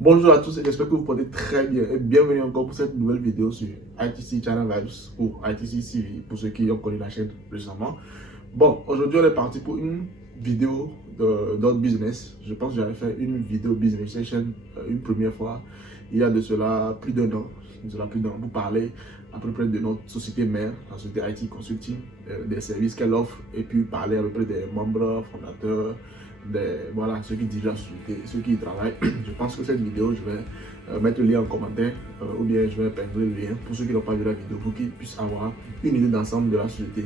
Bonjour à tous et j'espère que vous portez très bien et bienvenue encore pour cette nouvelle vidéo sur ITC Channel Vibes ou ITC CV pour ceux qui ont connu la chaîne récemment. Bon, aujourd'hui on est parti pour une vidéo d'autres business. Je pense que j'avais fait une vidéo business session une première fois il y a de cela plus d'un an. Pour parler à peu près de notre société mère, la société IT Consulting, des services qu'elle offre et puis parler à peu près des membres fondateurs, voilà, ceux qui dirigent la société, ceux qui y travaillent. Je pense que cette vidéo, je vais mettre le lien en commentaire ou bien je vais épingler le lien pour ceux qui n'ont pas vu la vidéo pour qu'ils puissent avoir une idée d'ensemble de la société.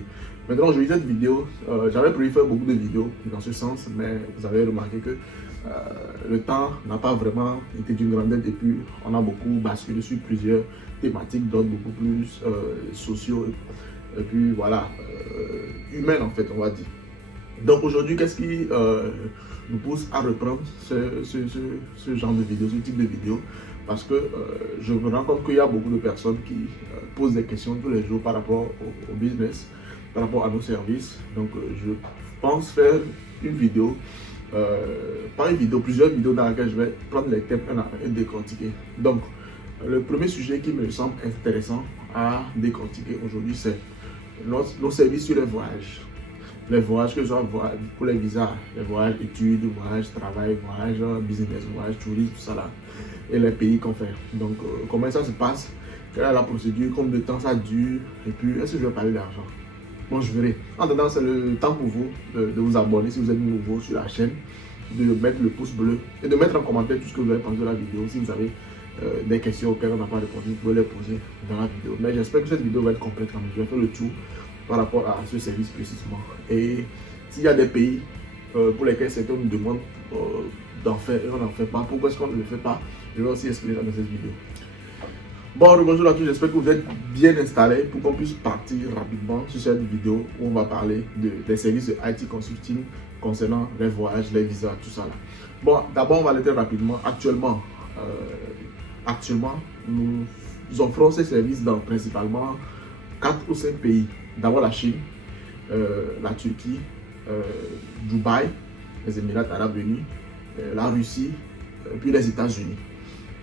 Maintenant, aujourd'hui, cette vidéo, j'avais prévu faire beaucoup de vidéos dans ce sens, mais vous avez remarqué que le temps n'a pas vraiment été d'une grande aide et puis on a beaucoup basculé sur plusieurs thématiques, d'autres beaucoup plus sociaux et puis voilà, humaines en fait, on va dire. Donc aujourd'hui, qu'est-ce qui nous pousse à reprendre ce genre de vidéo, ce type de vidéo? Parce que je me rends compte qu'il y a beaucoup de personnes qui posent des questions tous les jours par rapport au business, par rapport à nos services. Donc je pense faire une vidéo, pas une vidéo, plusieurs vidéos dans lesquelles je vais prendre les thèmes un à un et décortiquer. Donc le premier sujet qui me semble intéressant à décortiquer aujourd'hui, c'est nos services sur les voyages. Les voyages que je dois voir pour les visas, les voyages études, voyages travail, voyages business, voyages tourisme, tout ça là, et les pays qu'on fait. Donc, comment ça se passe, quelle est la procédure, combien de temps ça dure, et puis est-ce que je vais parler d'argent? Bon, je verrai. En attendant, c'est le temps pour vous de vous abonner si vous êtes nouveau sur la chaîne, de mettre le pouce bleu et de mettre en commentaire tout ce que vous avez pensé de la vidéo. Si vous avez des questions auxquelles on n'a pas répondu, vous pouvez les poser dans la vidéo. Mais j'espère que cette vidéo va être complète quand même. Je vais faire le tour par rapport à ce service précisément. Et s'il y a des pays pour lesquels certains nous demandent d'en faire et on n'en fait pas, pourquoi est-ce qu'on ne le fait pas, je vais aussi expliquer dans cette vidéo. Bon, bonjour à tous, j'espère que vous êtes bien installés pour qu'on puisse partir rapidement sur cette vidéo où on va parler des services de IT Consulting concernant les voyages, les visas, tout ça là. Bon, d'abord on va aller très rapidement. Actuellement, nous offrons ces services dans principalement 4 ou 5 pays. D'abord la Chine, la Turquie, Dubaï, les Émirats Arabes Unis, la Russie, puis les États-Unis.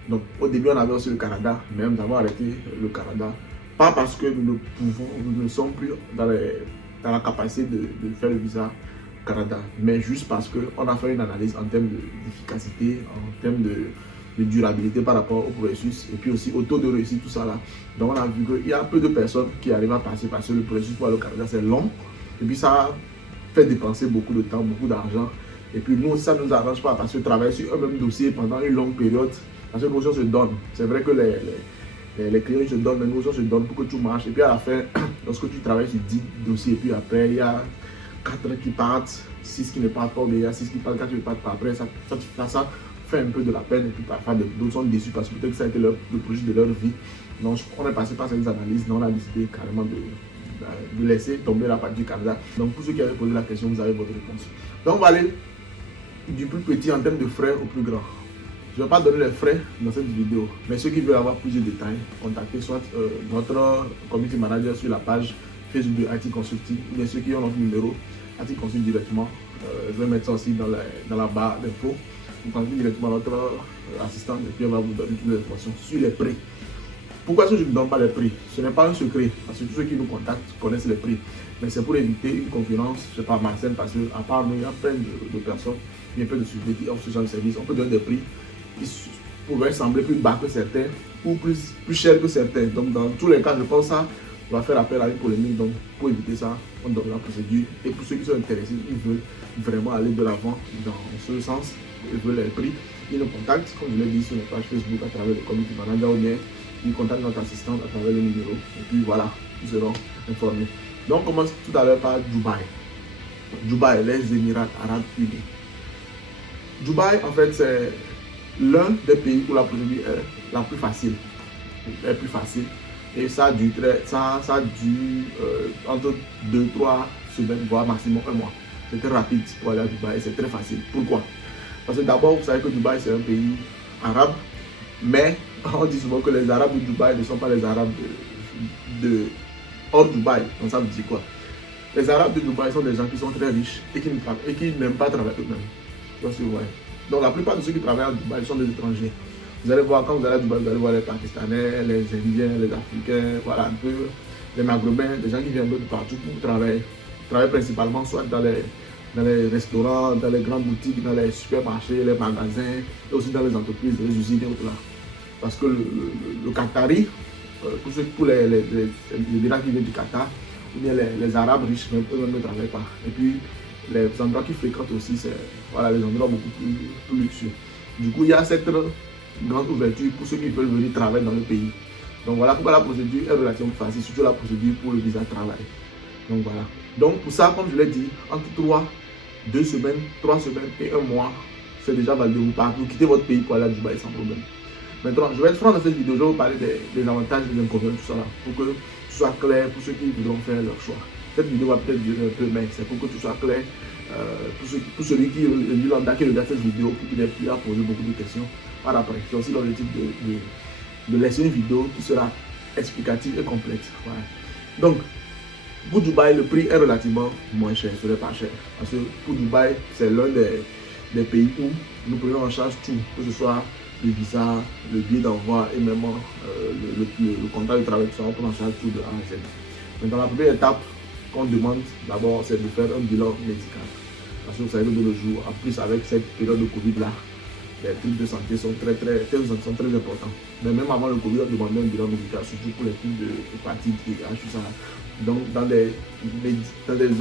Donc au début on avait aussi le Canada, mais nous avons arrêté le Canada. Pas parce que nous ne sommes plus dans la capacité de faire le visa Canada, mais juste parce qu'on a fait une analyse en termes d'efficacité, en termes de durabilité par rapport au processus et puis aussi au taux de réussite, tout ça là. Donc on a vu qu'il y a peu de personnes qui arrivent à passer parce que le processus pour aller au Canada c'est long et puis ça fait dépenser beaucoup de temps, beaucoup d'argent. Et puis nous, ça ne nous arrange pas parce que travailler sur un même dossier pendant une longue période, parce que nous on se donne. C'est vrai que les clients se donnent, mais nous on se donne pour que tout marche. Et puis à la fin, lorsque tu travailles sur 10 dossiers, et puis après il y a 4 qui partent, 6 qui ne partent pas, mais il y a 6 qui partent, 4 qui ne partent pas. Après ça fait un peu de la peine et puis parfois d'autres sont déçus parce que peut-être que ça a été le projet de leur vie. Donc on est passé par ces analyses, donc on a décidé carrément de laisser tomber la partie du Canada. Donc pour ceux qui avaient posé la question, vous avez votre réponse. Donc on va aller du plus petit en termes de frais au plus grand. Je ne vais pas donner les frais dans cette vidéo, mais ceux qui veulent avoir plus de détails, contactez soit notre community manager sur la page Facebook de IT Consulting, ou bien ceux qui ont notre numéro, IT Consulting directement. Je vais mettre ça aussi dans la barre d'infos. Vous contactez directement notre assistante et puis on va vous donner toutes les informations sur les prix. Pourquoi est-ce que je ne donne pas les prix? Ce n'est pas un secret, parce que tous ceux qui nous contactent connaissent les prix. Mais c'est pour éviter une concurrence, je ne sais pas, Marcel, parce qu'à part nous, il y a plein de personnes, il y a plein de sociétés qui offrent ce genre de service. On peut donner des prix qui pourraient sembler plus bas que certains ou plus chers que certains. Donc dans tous les cas, je pense ça, on va faire appel à une polémique. Donc pour éviter ça, on donne la procédure. Et pour ceux qui sont intéressés, ils veulent vraiment aller de l'avant dans ce sens, ils veulent les prix, ils nous contactent, comme je l'ai dit, sur notre page Facebook à travers le community manager ou bien ils contactent notre assistante à travers le numéro. Et puis voilà, ils seront informés. Donc on commence tout à l'heure par Dubaï. Dubaï, les Émirats Arabes Unis. Dubaï, en fait, c'est l'un des pays où la procédure est la plus facile. Et ça dure, entre 2-3 semaines, voire maximum 1 mois. C'est très rapide pour aller à Dubaï et c'est très facile. Pourquoi? Parce que d'abord, vous savez que Dubaï, c'est un pays arabe, mais on dit souvent que les Arabes de Dubaï ne sont pas les Arabes de hors Dubaï. Donc ça veut dire quoi? Les Arabes de Dubaï sont des gens qui sont très riches et qui n'aiment pas travailler eux-mêmes. Donc la plupart de ceux qui travaillent à Dubaï sont des étrangers. Vous allez voir, quand vous allez à Dubaï, vous allez voir les Pakistanais, les Indiens, les Africains, voilà un peu, les Maghrébins, des gens qui viennent de partout pour travailler. Ils travaillent principalement soit dans les restaurants, dans les grandes boutiques, dans les supermarchés, les magasins, et aussi dans les entreprises, les usines et autres là. Parce que le Qatari, pour les Émirats qui viennent du Qatar, ou bien les Arabes riches, même eux-mêmes ne travaillent pas. Et puis, les endroits qu'ils fréquentent aussi, c'est voilà, les endroits beaucoup plus luxueux. Du coup, il y a cette grande ouverture pour ceux qui veulent venir travailler dans le pays. Donc voilà pourquoi la procédure est relativement facile, surtout la procédure pour le visa de travail. Donc voilà. Donc pour ça, comme je l'ai dit, entre 2 semaines, 3 semaines et 1 mois, c'est déjà validé. Vous quittez votre pays pour aller à Dubaï sans problème. Maintenant, je vais être franc dans cette vidéo, je vais vous parler des avantages et des inconvénients, tout ça là, pour que tout soit clair pour ceux qui voudront faire leur choix. Cette vidéo va peut-être durer un peu, mais c'est pour que tout soit clair. Pour celui qui regarde cette vidéo, pour qu'il ait pu poser beaucoup de questions par après. C'est aussi l'objectif de laisser une vidéo qui sera explicative et complète. Voilà. Donc, pour Dubaï, le prix est relativement moins cher, ce n'est pas cher. Parce que pour Dubaï, c'est l'un des pays où nous prenons en charge tout, que ce soit le visa, le billet d'envoi et même le contrat de travail, tout ça, on prend en charge tout de A à Z. Maintenant, la première étape qu'on demande d'abord, c'est de faire un bilan médical. Parce que vous savez, de nos jours, en plus avec cette période de Covid-là, les trucs de santé sont très importants. Mais même avant le Covid, on demandait un bilan médical, surtout pour les trucs de hépatite, tout ça. Donc, dans des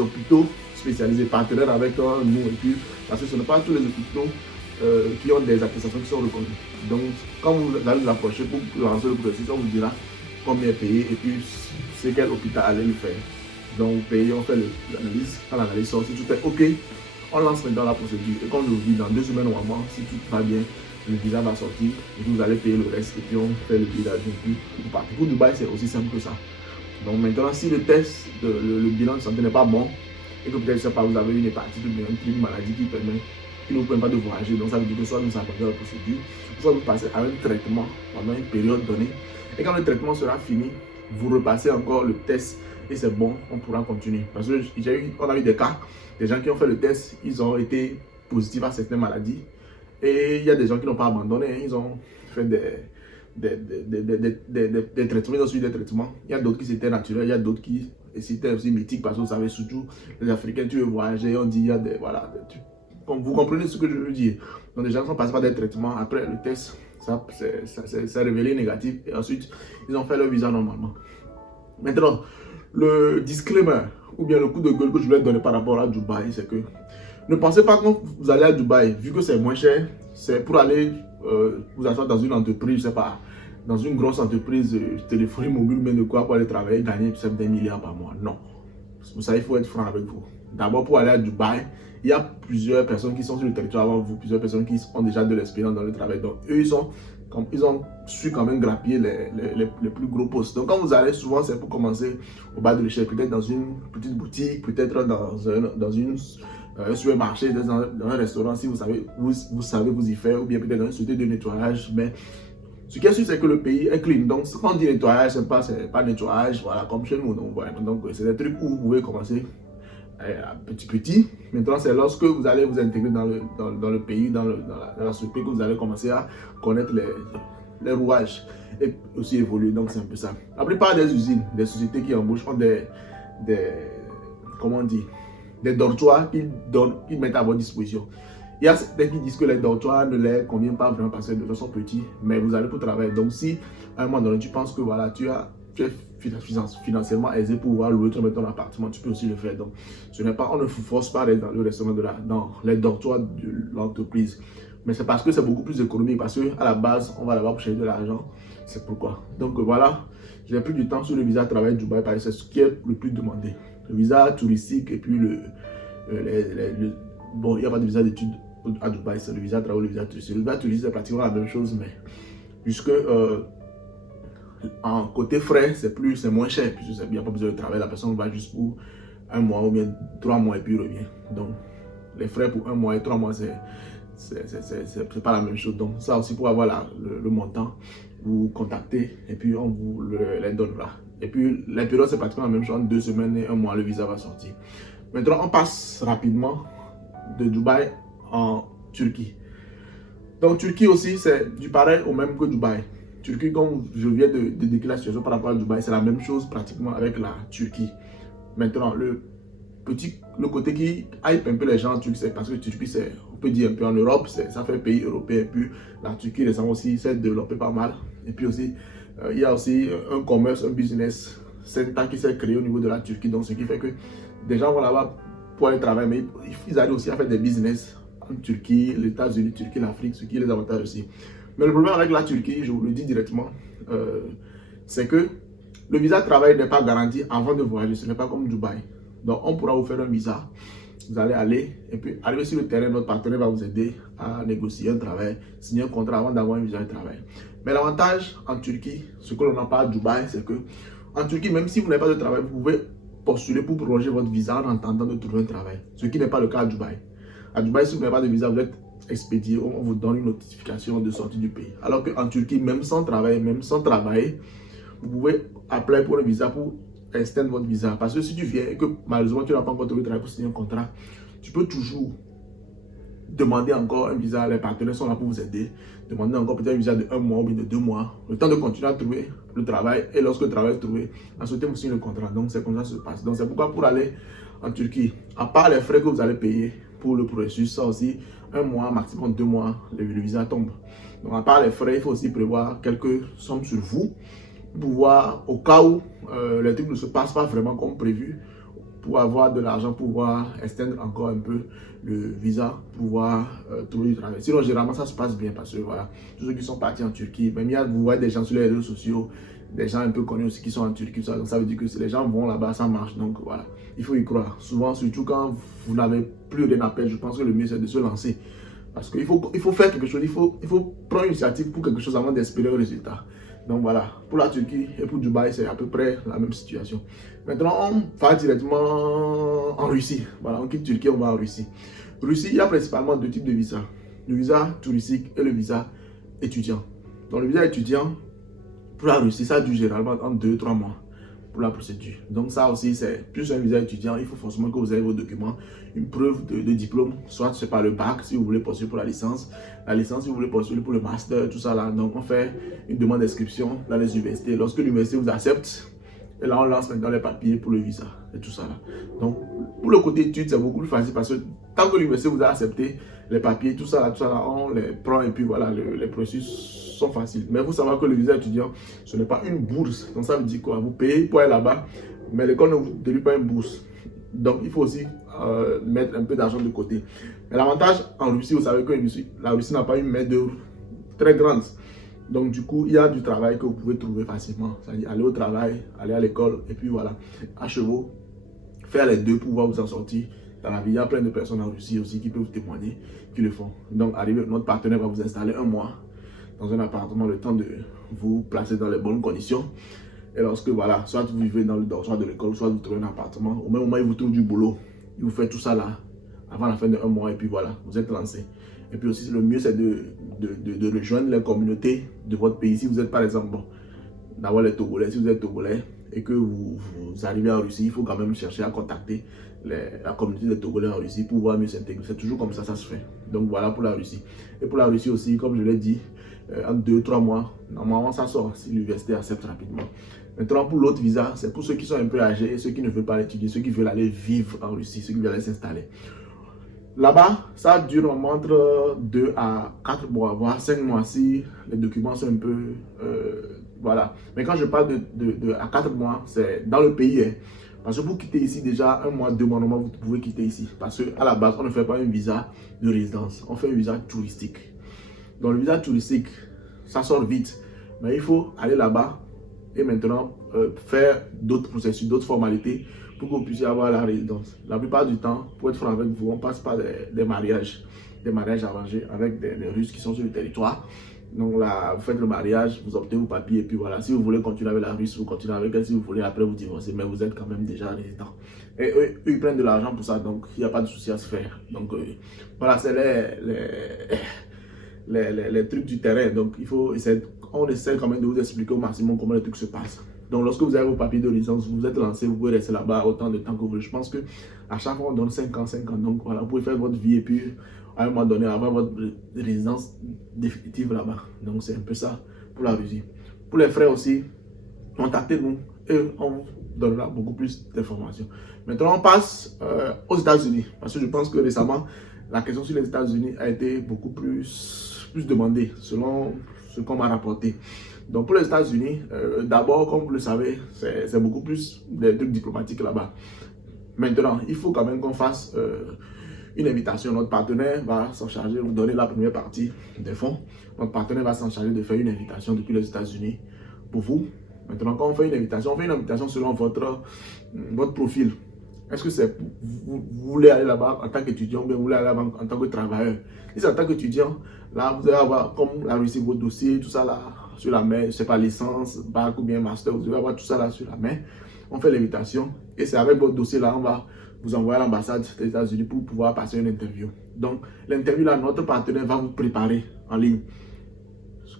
hôpitaux spécialisés, partenaires avec nous, et puis, parce que ce n'est pas tous les hôpitaux qui ont des attestations qui sont reconnues. Donc, quand vous allez vous approcher pour lancer le processus, on vous dira combien payer et puis c'est quel hôpital aller le faire. Donc, payer, on fait l'analyse. Quand l'analyse sort, si tout est OK, on lance maintenant la procédure. Et comme je vous dis, dans 2 semaines normalement, si tout va bien, le visa va sortir et puis vous allez payer le reste et puis on fait le billet d'avion. Pour Dubaï, c'est aussi simple que ça. Donc maintenant, si le test, le bilan de santé n'est pas bon, et que peut-être vous avez une hépatite ou une maladie qui ne vous permet pas de voyager, donc ça veut dire que soit nous abandonnons la procédure, soit vous passez à un traitement pendant une période donnée. Et quand le traitement sera fini, vous repassez encore le test et c'est bon, on pourra continuer. Parce que on a eu des cas, des gens qui ont fait le test, ils ont été positifs à certaines maladies. Et il y a des gens qui n'ont pas abandonné, ils ont fait des traitements, ils ont suivi des traitements. Il y a d'autres qui étaient naturels, il y a d'autres qui étaient aussi mythiques parce que vous savez, surtout les Africains, tu veux voyager, on dit il y a vous comprenez ce que je veux dire. Donc les gens sont passés par des traitements, après le test, ça s'est révélé négatif et ensuite ils ont fait leur visa normalement. Maintenant, le disclaimer ou bien le coup de gueule que je voulais donner par rapport à Dubaï, c'est que ne pensez pas que quand vous allez à Dubaï, vu que c'est moins cher, c'est pour aller vous asseoir dans une entreprise, je sais pas, dans une grosse entreprise de téléphonie mobile, mais de quoi pour aller travailler, gagner des milliards par mois. Non. Vous savez, il faut être franc avec vous. D'abord, pour aller à Dubaï, il y a plusieurs personnes qui sont sur le territoire avant vous, plusieurs personnes qui ont déjà de l'expérience dans le travail. Donc, eux, ils ont su quand même grappiller les plus gros postes. Donc, quand vous allez, souvent, c'est pour commencer au bas de l'échelle, peut-être dans une petite boutique, peut-être dans un supermarché, dans un restaurant, si vous savez vous y faire, ou bien peut-être dans une société de nettoyage. Mais ce qui est sûr, c'est que le pays est clean. Donc, quand on dit nettoyage, c'est pas nettoyage, voilà, comme chez nous. Donc, voilà. Donc c'est des trucs où vous pouvez commencer petit. Maintenant, c'est lorsque vous allez vous intégrer dans le pays, dans la société, que vous allez commencer à connaître les rouages et aussi évoluer. Donc, c'est un peu ça. La plupart des usines, des sociétés qui embauchent ont comment on dit, des dortoirs qu'ils mettent à votre disposition. Il y a certains qui disent que les dortoirs ne les conviennent pas vraiment parce que les dortoirs sont petits, mais vous allez pour travailler. Donc, si à un moment donné, tu penses que voilà, tu es financièrement aisé pour pouvoir louer ton appartement, tu peux aussi le faire. Donc, on ne vous force pas dans le restaurant dans les dortoirs de l'entreprise. Mais c'est parce que c'est beaucoup plus économique, parce qu'à la base, on va là-bas pour chercher de l'argent. C'est pourquoi. Donc voilà, j'ai pris du temps sur le visa de travail de Dubaï parce que c'est ce qui est le plus demandé. Le visa touristique et puis bon, il n'y a pas de visa d'études à Dubaï, c'est le visa de travail ou le visa touristique. Le visa touristique, c'est pratiquement la même chose, mais puisque en côté frais, c'est moins cher, puisqu'il n'y a pas besoin de travail, la personne va juste pour 1 mois ou bien 3 mois et puis revient. Donc, les frais pour 1 mois et 3 mois, c'est pas la même chose. Donc, ça aussi, pour avoir le montant, vous contactez et puis on vous les donnera. Et puis, les périodes, c'est pratiquement la même chose. En 2 semaines et 1 mois, le visa va sortir. Maintenant, on passe rapidement de Dubaï en Turquie. Donc Turquie aussi, c'est du pareil au même que Dubaï. Turquie, comme je viens de décrire la situation par rapport à Dubaï, c'est la même chose pratiquement avec la Turquie. Maintenant, le côté qui hype un peu les gens en Turquie, c'est parce que Turquie, c'est, on peut dire un peu en Europe, ça fait pays européen. Et puis la Turquie, les gens aussi s'est développé pas mal. Et puis aussi, il y a aussi un commerce, un business center qui s'est créé au niveau de la Turquie. Donc ce qui fait que des gens vont là-bas pour aller travailler, mais ils arrivent aussi à faire des business en Turquie, les États-Unis, Turquie, l'Afrique, ce qui les avantage aussi. Mais le problème avec la Turquie, je vous le dis directement, c'est que le visa de travail n'est pas garanti avant de voyager. Ce n'est pas comme Dubaï. Donc, on pourra vous faire un visa. Vous allez aller et puis arriver sur le terrain, notre partenaire va vous aider à négocier un travail, signer un contrat avant d'avoir un visa de travail. Mais l'avantage en Turquie, ce que l'on n'a pas à Dubaï, c'est que en Turquie, même si vous n'avez pas de travail, vous pouvez postuler pour prolonger votre visa en attendant de trouver un travail. Ce qui n'est pas le cas à Dubaï. À Dubaï, si vous n'avez pas de visa, vous êtes expédié, on vous donne une notification de sortie du pays. Alors qu'en Turquie, même sans travail, même sans travailler, vous pouvez appeler pour un visa pour extendre votre visa. Parce que si tu viens et que malheureusement tu n'as pas encore trouvé de travail pour signer un contrat, tu peux toujours demander encore un visa. Les partenaires sont là pour vous aider. Demander encore peut-être un visa de 1 mois ou de 2 mois. Le temps de continuer à trouver le travail. Et lorsque le travail est trouvé, ensuite vous signez le contrat. Donc c'est comme ça que ça se passe. Donc c'est pourquoi pour aller en Turquie, à part les frais que vous allez payer pour le processus, ça aussi, 1 mois, maximum 2 mois, le visa tombe. Donc à part les frais, il faut aussi prévoir quelques sommes sur vous. Pour pouvoir, au cas où les trucs ne se passent pas vraiment comme prévu, pour avoir de l'argent, pour pouvoir extendre encore un peu le visa, pour pouvoir trouver du travail. Sinon, généralement, ça se passe bien parce que voilà, tous ceux qui sont partis en Turquie, même vous voyez des gens sur les réseaux sociaux, des gens un peu connus aussi qui sont en Turquie, donc ça veut dire que si les gens vont là-bas, ça marche. Donc voilà, il faut y croire. Souvent, surtout quand vous n'avez plus rien à perdre, je pense que le mieux c'est de se lancer. Parce qu'il faut faire quelque chose, il faut prendre une initiative pour quelque chose avant d'espérer un résultat. Donc voilà, pour la Turquie et pour Dubaï, c'est à peu près la même situation. Maintenant, on va directement en Russie. Voilà, on quitte Turquie, on va en Russie. Russie, il y a principalement 2 types de visas. Le visa touristique et le visa étudiant. Donc le visa étudiant, pour la Russie, ça dure généralement en 2-3 mois pour la procédure. Donc ça aussi, c'est plus un visa étudiant. Il faut forcément que vous ayez vos documents, une preuve de diplôme, soit c'est par le bac si vous voulez postuler pour la licence si vous voulez postuler pour le master, tout ça là. Donc on fait une demande d'inscription dans les universités. Lorsque l'université vous accepte, et là on lance maintenant les papiers pour le visa et tout ça là. Donc pour le côté études, c'est beaucoup plus facile parce que tant que l'université vous a accepté, les papiers, tout ça là, on les prend et puis voilà, les processus sont faciles. Mais il faut savoir que le visa étudiant, ce n'est pas une bourse. Donc ça veut dire quoi? Vous payez pour aller là-bas, mais l'école ne vous délivre pas une bourse. Donc il faut aussi mettre un peu d'argent de côté. Mais l'avantage en Russie, vous savez que la Russie n'a pas une main-d'œuvre très grande. Donc du coup, il y a du travail que vous pouvez trouver facilement. C'est-à-dire aller au travail, aller à l'école, et puis voilà, à chevaux, faire les deux pour pouvoir vous en sortir. Dans la vie, il y a plein de personnes en Russie aussi qui peuvent vous témoigner, qui le font. Donc notre partenaire va vous installer 1 mois dans un appartement, le temps de vous placer dans les bonnes conditions. Et lorsque, voilà, soit vous vivez dans le dortoir de l'école, soit vous trouvez un appartement, au même moment, il vous trouve du boulot. Il vous fait tout ça là, avant la fin de 1 mois, et puis voilà, vous êtes lancé. Et puis aussi, le mieux, c'est de rejoindre les communautés de votre pays. Si vous êtes, par exemple, bon, d'avoir les Togolais, si vous êtes Togolais et que vous arrivez en Russie, il faut quand même chercher à contacter la communauté des Togolais en Russie pour pouvoir mieux s'intégrer. C'est toujours comme ça se fait. Donc voilà pour la Russie. Et pour la Russie aussi, comme je l'ai dit, en 2-3 mois, normalement ça sort si l'université accepte rapidement. Maintenant, pour l'autre visa, c'est pour ceux qui sont un peu âgés, ceux qui ne veulent pas étudier, ceux qui veulent aller vivre en Russie, ceux qui veulent aller s'installer. Là-bas, ça dure normalement entre 2 à 4 mois, voire 5 mois si les documents sont un peu... voilà. Mais quand je parle de à 4 mois, c'est dans le pays. Hein. Parce que pour quitter ici, déjà 1 mois, 2 mois, normalement, vous pouvez quitter ici. Parce qu'à la base, on ne fait pas un visa de résidence, on fait un visa touristique. Donc le visa touristique, ça sort vite. Mais il faut aller là-bas et maintenant faire d'autres processus, d'autres formalités pour que vous puissiez avoir la résidence. La plupart du temps, pour être franc avec vous, on passe par des mariages arrangés avec des Russes qui sont sur le territoire. Donc là, vous faites le mariage, vous obtenez vos papiers et puis voilà. Si vous voulez continuer avec la Russe, vous continuez avec elle. Si vous voulez, après vous divorcez, mais vous êtes quand même déjà résident. Et eux, ils prennent de l'argent pour ça, donc il n'y a pas de souci à se faire. Donc voilà, c'est les trucs du terrain. Donc on essaie quand même de vous expliquer au maximum comment les trucs se passent. Donc lorsque vous avez vos papiers de licence, vous êtes lancé, vous pouvez rester là-bas autant de temps que vous voulez. Je pense que à chaque fois on donne 5 ans. Donc voilà, vous pouvez faire votre vie et puis à un moment donné avoir votre résidence définitive là-bas. Donc c'est un peu ça pour la Russie. Pour les frais aussi, contactez-nous et on vous donnera beaucoup plus d'informations. Maintenant, on passe aux États-Unis, parce que je pense que récemment, la question sur les États-Unis a été beaucoup plus demandée, selon ce qu'on m'a rapporté. Donc pour les États-Unis, d'abord, comme vous le savez, c'est beaucoup plus des trucs diplomatiques là-bas. Maintenant, il faut quand même qu'on fasse une invitation. Notre partenaire va s'en charger de vous donner la première partie des fonds. Notre partenaire va s'en charger de faire une invitation depuis les États-Unis pour vous. Maintenant, quand on fait une invitation selon votre profil. Est-ce que c'est vous voulez aller là-bas en tant qu'étudiant ou bien vous voulez aller là-bas en tant que travailleur? Si c'est en tant qu'étudiant, là, vous allez avoir comme la Russie, vos dossiers, tout ça là sur la main, je ne sais pas, licence, bac ou bien master, vous allez avoir tout ça là sur la main. On fait l'invitation et c'est avec votre dossier là, on va vous envoyer à l'ambassade des États-Unis pour pouvoir passer une interview. Donc, l'interview là, notre partenaire va vous préparer en ligne.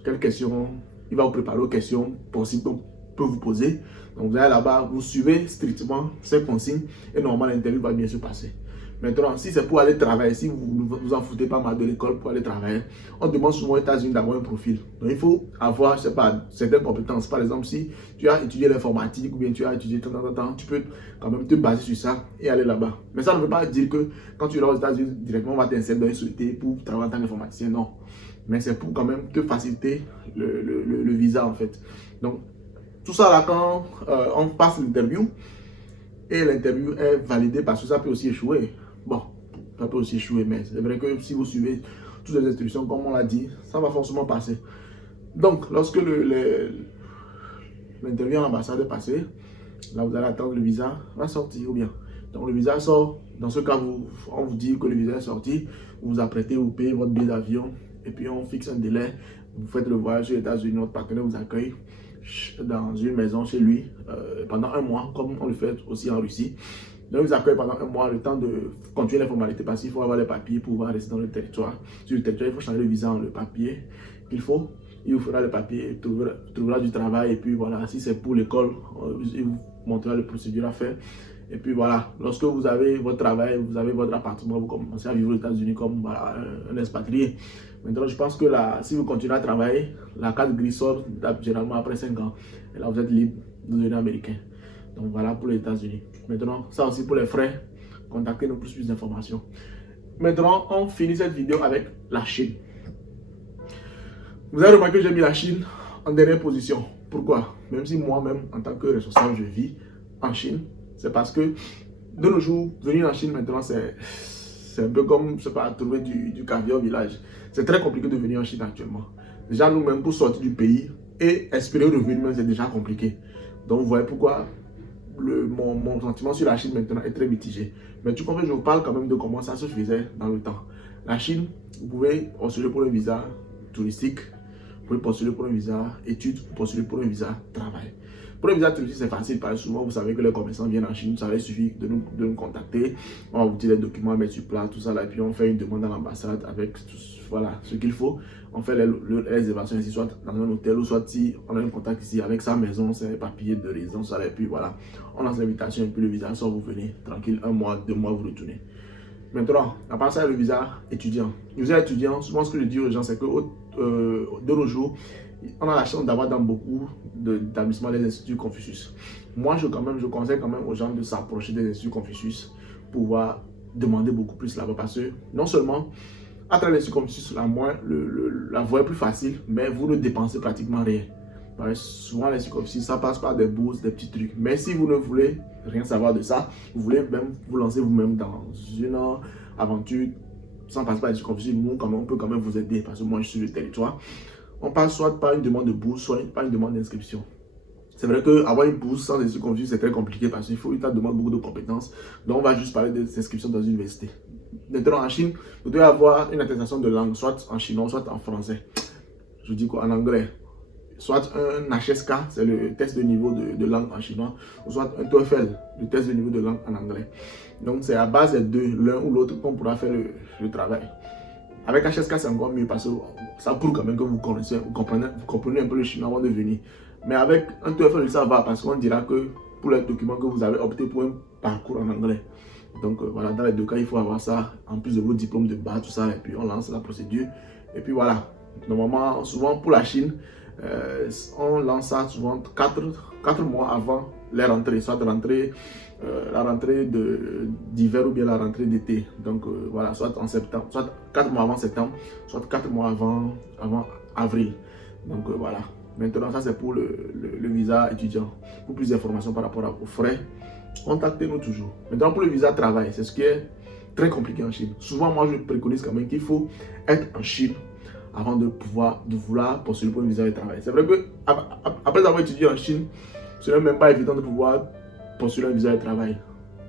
Quelles questions il va vous préparer aux questions possibles qu'on peut vous poser. Donc, vous allez là-bas, vous suivez strictement ces consignes et normalement, l'interview va bien se passer. Maintenant, si c'est pour aller travailler, si vous ne vous en foutez pas mal de l'école pour aller travailler, on demande souvent aux États-Unis d'avoir un profil. Donc, il faut avoir, je sais pas, certaines compétences. Par exemple, si tu as étudié l'informatique ou bien tu as étudié tant, tu peux quand même te baser sur ça et aller là-bas. Mais ça ne veut pas dire que quand tu es là aux États-Unis, directement, on va t'insérer dans une société pour travailler en tant qu'informaticien. Non. Mais c'est pour quand même te faciliter le visa, en fait. Donc, tout ça là, quand on passe l'interview, et l'interview est validée parce que ça peut aussi échouer. Bon, ça peut aussi échouer, mais c'est vrai que si vous suivez toutes les instructions, comme on l'a dit, ça va forcément passer. Donc, lorsque l'interview à l'ambassade est passée, là, vous allez attendre le visa va sortir ou bien. Donc, le visa sort. Dans ce cas, on vous dit que le visa est sorti. Vous vous apprêtez, vous payez votre billet d'avion. Et puis, on fixe un délai. Vous faites le voyage aux États-Unis. Notre partenaire vous accueille dans une maison chez lui pendant un mois, comme on le fait aussi en Russie. Donc, vous accueille pendant un mois, le temps de continuer les formalités parce qu'il faut avoir les papiers pour pouvoir rester dans le territoire. Sur le territoire, il faut changer le visa en le papier qu'il faut. Il vous fera le papier, trouvera du travail et puis voilà, si c'est pour l'école, il vous montrera les procédures à faire. Et puis voilà, lorsque vous avez votre travail, vous avez votre appartement, vous commencez à vivre aux États-Unis comme voilà, un expatrié. Maintenant, je pense que là, si vous continuez à travailler, la carte grise sort généralement après 5 ans. Et là, vous êtes libre de devenir américain. Donc voilà pour les États-Unis. Maintenant, ça aussi pour les frais, contactez-nous pour plus d'informations. Maintenant, on finit cette vidéo avec la Chine. Vous avez remarqué que j'ai mis la Chine en dernière position. Pourquoi? Même si moi-même, en tant que responsable, je vis en Chine, c'est parce que de nos jours, venir en Chine maintenant, c'est un peu comme, je sais pas, trouver du caviar au village. C'est très compliqué de venir en Chine actuellement. Déjà, nous-mêmes, pour sortir du pays et espérer revenir, c'est déjà compliqué. Donc, vous voyez pourquoi mon sentiment sur la Chine maintenant est très mitigé. Mais tu comprends, je vous parle quand même de comment ça se faisait dans le temps. La Chine, vous pouvez postuler pour un visa touristique, vous pouvez postuler pour un visa études, vous postuler pour un visa travail. Pour un visa touristique, c'est facile parce que souvent vous savez que les commerçants viennent en Chine, ça il suffit de nous contacter, on va vous dire les documents à mettre sur place, tout ça là, et puis on fait une demande à l'ambassade avec tout, voilà, ce qu'il faut. On fait les réservations ici, soit dans un hôtel ou soit si on a un contact ici avec sa maison, ses papiers de résidence, et puis voilà, on lance l'invitation et puis le visa sort, vous venez tranquille, 1 mois, 2 mois, vous retournez. Maintenant, à part ça, le visa étudiant. Le visa étudiant, souvent ce que je dis aux gens, c'est que de nos jours, on a la chance d'avoir dans beaucoup d'établissements les instituts Confucius. Moi, je conseille quand même aux gens de s'approcher des instituts Confucius pour pouvoir demander beaucoup plus là-bas. Parce que non seulement, à travers l'institut Confucius, la voie est plus facile, mais vous ne dépensez pratiquement rien. Parce que souvent, l'institut Confucius, ça passe par des bourses, des petits trucs. Mais si vous ne voulez rien savoir de ça, vous voulez même vous lancer vous-même dans une aventure sans passer par l'institut Confucius, nous, on peut quand même vous aider parce que moi, je suis sur le territoire. On passe soit par une demande de bourse, soit par une demande d'inscription. C'est vrai qu'avoir une bourse sans institut Confucius, c'est très compliqué parce qu'il demande beaucoup de compétences. Donc, on va juste parler des inscriptions dans une université. Maintenant, en Chine, vous devez avoir une attestation de langue, soit en chinois, soit en français. Je dis quoi? En anglais. Soit un HSK, c'est le test de niveau de langue en chinois, ou soit un TOEFL, le test de niveau de langue en anglais. Donc, c'est à base des deux, l'un ou l'autre, qu'on pourra faire le travail. Avec HSK, c'est encore mieux parce que ça prouve quand même que vous comprenez un peu le chinois avant de venir. Mais avec un TOEFL, ça va parce qu'on dira que pour les documents que vous avez opté pour un parcours en anglais. Donc voilà, dans les deux cas, il faut avoir ça en plus de vos diplômes de base, tout ça, et puis on lance la procédure. Et puis voilà, normalement, souvent pour la Chine, on lance ça souvent 4 mois avant les rentrées, soit la rentrée d'hiver ou bien la rentrée d'été. Donc voilà, soit en septembre, soit 4 mois avant septembre, soit 4 mois avant avril. Donc voilà. Maintenant, ça c'est pour le visa étudiant. Pour plus d'informations par rapport aux frais, contactez-nous toujours. Maintenant, pour le visa travail, c'est ce qui est très compliqué en Chine. Souvent, moi, je préconise quand même qu'il faut être en Chine avant de vouloir postuler pour un visa de travail. C'est vrai que après avoir étudié en Chine, ce n'est même pas évident de pouvoir postuler un visa de travail.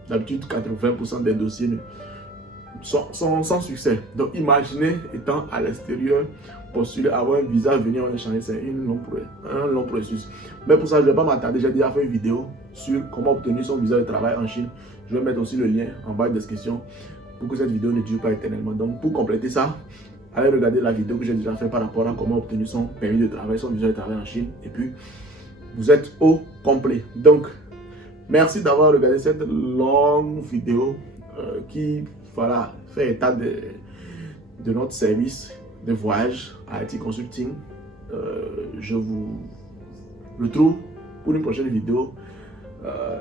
D'habitude, 80% des dossiers sont sans succès. Donc, imaginez étant à l'extérieur, postuler, avoir un visa, venir en échanger, c'est un long processus. Mais pour ça, je ne vais pas m'attarder. J'ai déjà fait une vidéo sur comment obtenir son visa de travail en Chine. Je vais mettre aussi le lien en bas de description pour que cette vidéo ne dure pas éternellement. Donc, pour compléter ça, allez regarder la vidéo que j'ai déjà fait par rapport à comment obtenir son permis de travail, son visa de travail en Chine. Et puis, vous êtes au complet. Donc, merci d'avoir regardé cette longue vidéo qui voilà, fait état de notre service de voyage à IT Consulting. Je vous retrouve pour une prochaine vidéo.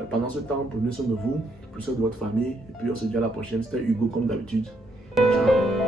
Pendant ce temps, prenez soin de vous, prenez soin de votre famille. Et puis, on se dit à la prochaine. C'était Hugo comme d'habitude. Ciao.